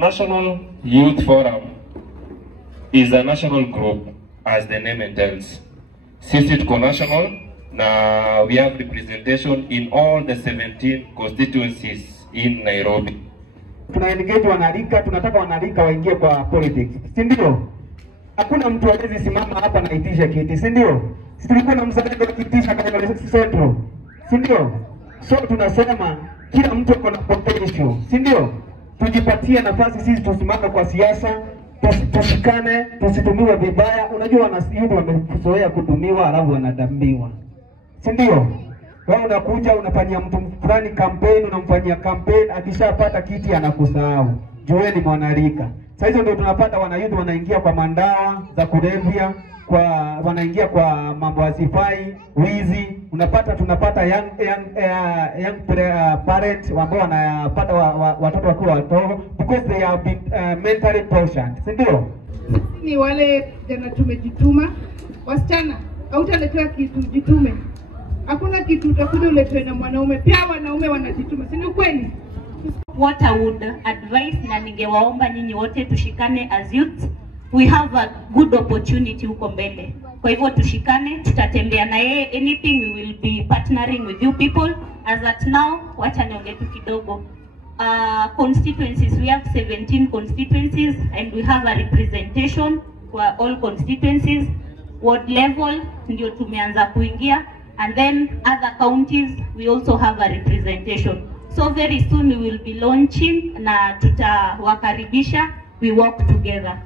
National Youth Forum is a national group, as the name entails. Sisi tuko national na we have representation in all the 17 constituencies in Nairobi. Tuna engage wanarika, tunataka wanarika waingie kwa politics, si ndio? Hakuna mtu hawezi simama hapa na itisha kiti, si ndio? Sisi tulikuwa na mzalendo akitisha katika Central, si ndio? So tunasema kila mtu ako na potential, si ndio? Tujipatie nafasi sisi tusimame kwa siasa, tusikane, tusitumiwe vibaya. Unajua wanasiasa wamezoea kutumiwa alafu wanadambiwa, si ndio? Wewe unakuja unafanyia mtu fulani campaign, unamfanyia campaign, akishapata kiti anakusahau. Jueni mwanarika. Sasa hizo ndio tunapata wanayuthi wanaingia kwa mandawa za kulevya, wanaingia kwa mambo asifai, wizi. Tunapata young parents ambao wanapata watoto wakiwa wadogo because they are mentally tortured, si ndio? Ni wale jana tumejituma. Wasichana, hautaletea kitu, jitume. Hakuna kitu utakuja uletwe na mwanaume, pia wanaume wanajituma, si ndio kweli? What I would advise, na ningewaomba nyinyi wote tushikane as youth. We have a good opportunity huko mbele. Kwa hivyo tushikane, tutatembea na yeye. Anything we will be partnering with you people. As at now, wacha niongee tu kidogo. Constituencies, we have 17 constituencies and we have a representation for all constituencies. Ward level ndio tumeanza kuingia, and then other counties we also have a representation. So very soon we will be launching na tutawakaribisha, we work together.